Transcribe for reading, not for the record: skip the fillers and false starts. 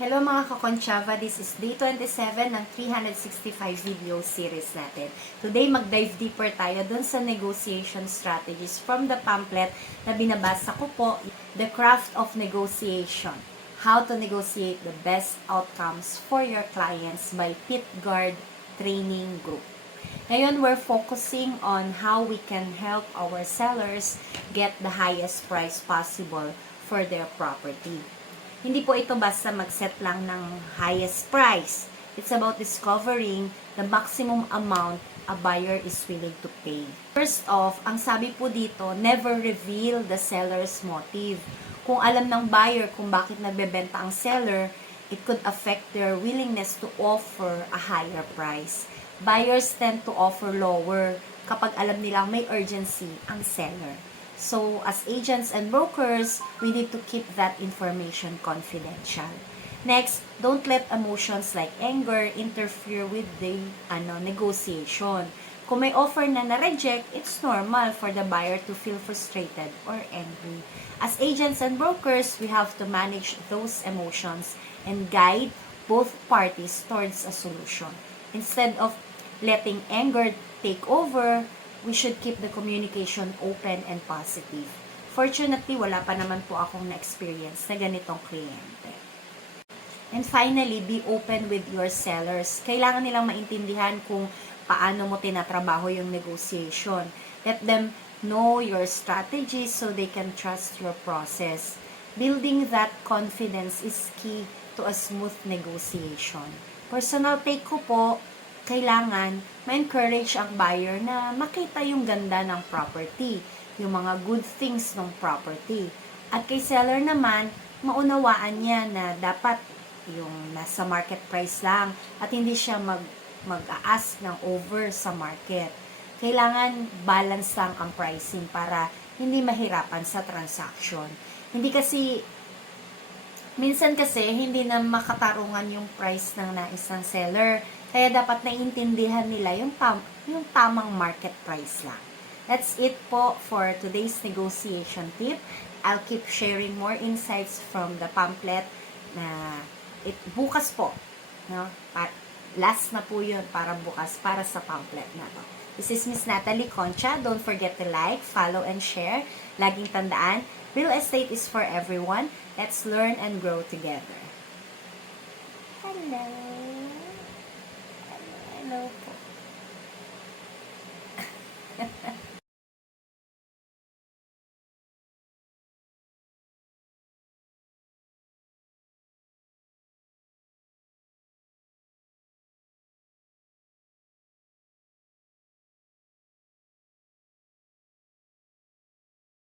Hello mga kakonchava, this is day 27 ng 365 video series natin. Today, mag-dive deeper tayo dun sa negotiation strategies from the pamphlet na binabasa ko po, The Craft of Negotiation, How to Negotiate the Best Outcomes for Your Clients by Pete Guard Training Group. Ngayon, we're focusing on how we can help our sellers get the highest price possible for their property. Hindi po ito basta mag-set lang ng highest price. It's about discovering the maximum amount a buyer is willing to pay. First off, ang sabi po dito, never reveal the seller's motive. Kung alam ng buyer kung bakit nagbebenta ang seller, it could affect their willingness to offer a higher price. Buyers tend to offer lower kapag alam nilang may urgency ang seller. So, as agents and brokers, we need to keep that information confidential. Next, don't let emotions like anger interfere with the negotiation. Kung may offer na na-reject, it's normal for the buyer to feel frustrated or angry. As agents and brokers, we have to manage those emotions and guide both parties towards a solution. Instead of letting anger take over, we should keep the communication open and positive. Fortunately, wala pa naman po akong na-experience na ganitong kliyente. And finally, be open with your sellers. Kailangan nilang maintindihan kung paano mo tinatrabaho yung negotiation. Let them know your strategy so they can trust your process. Building that confidence is key to a smooth negotiation. Personal take ko po, kailangan ma-encourage ang buyer na makita yung ganda ng property, yung mga good things ng property. At kay seller naman, maunawaan niya na dapat yung nasa market price lang at hindi siya mag-a-ask ng over sa market. Kailangan balance lang ang pricing para hindi mahirapan sa transaction. Minsan kasi hindi na makatarungan yung price ng isang seller. Kaya dapat naiintindihan nila yung tamang market price lang. That's it po for today's negotiation tip. I'll keep sharing more insights from the pamphlet na bukas po. No? Last na po yun para bukas para sa pamphlet na to. This is Miss Natalie Concha. Don't forget to like, follow, and share. Laging tandaan, real estate is for everyone. Let's learn and grow together. Hello. Hello po.